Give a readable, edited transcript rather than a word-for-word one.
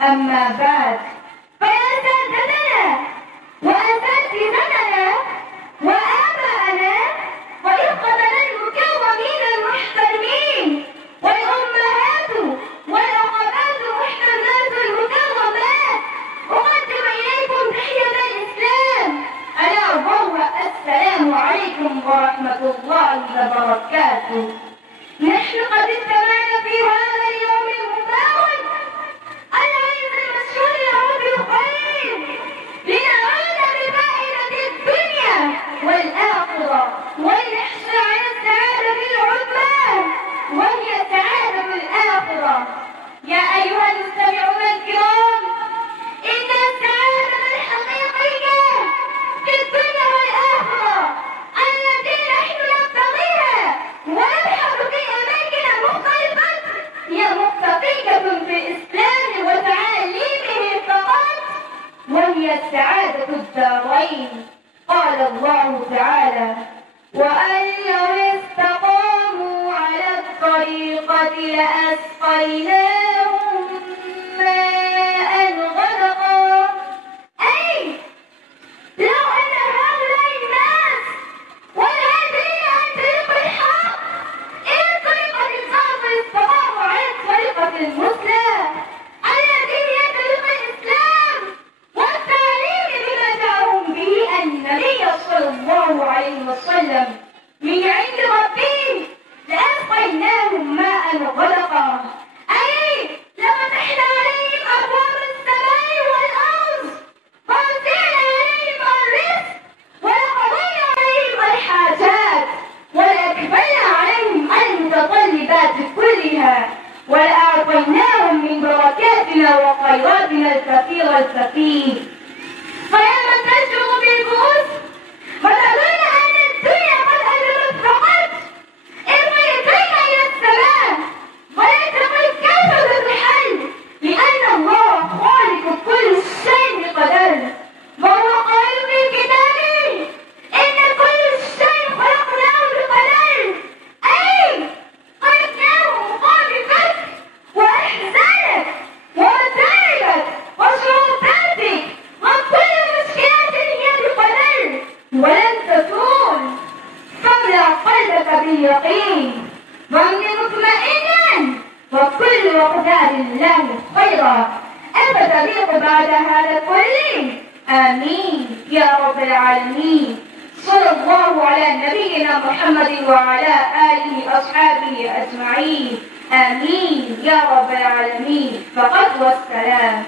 أما بعد، فيا سادتنا وأساتذتنا وآباءنا وإخوتنا المكرمين المحترمين، والأمهات والأخوات المحترمات المكرمات، أقدم إليكم تحية الإسلام، ألا وهو السلام عليكم ورحمة الله وبركاته. نحن قد اجتمعنا في هذا اليوم المبارك العيد المشهور له بالخير لنعود بفائدة الدنيا والآخرة ولنحصل على السعادة العظمى وهي سعادة الآخرة. يا أيها المستمعون الكرام، إن السعادة الحقيقية في الدنيا والآخرة التي نحن نبتغيها ونبحث في أماكن مختلفة هي مختفية في الإسلام وتعاليمه فقط، وهي السعادة الدارين. قال الله تعالى: وأن لو استقاموا على الطريقة لأسقيناهم ماء غدقا. أي لو أن هؤلاء الناس والهادين عن طريق الحق إلى طريقة الحق استقاموا على الطريقة المثلى التي هي طريق الإسلام والتعليم بما جاءهم به النبي صلى الله عليه وسلم من عند ربهم لأسقيناهم ماء غدقا. أي لفتحنا عليهم أبواب السماء والأرض ووسعنا عليهم الرزق ولقضينا عليهم الحاجات ولأكفلنا عليهم المتطلبات كلها ولأعطيناهم من بركاتنا وخيراتنا الكثير الكثير. فيا من تشعر بالبؤس وتظن أن الدنيا قد أجرت فقط، ارمي يديك إلى السماء ولا تقل كيف تتحل، لأن الله خالق كل شيء بقدر، وهو قائل في كتابه: إن كل شيء خلقناه بقدر. أي خلقناه مخالفك وأحزانك ومتاعبك وشروطاتك وكل مشكلات هي بقدر ولن تكون. فاملأ قلبك باليقين وامن مطمئنا وكل أقدار الله خيرا. أفتضيق بعد هذا كله؟ آمين يا رب العالمين. صلى الله على نبينا محمد وعلى آله أصحابه أجمعين. آمين يا رب العالمين. فقد والسلام.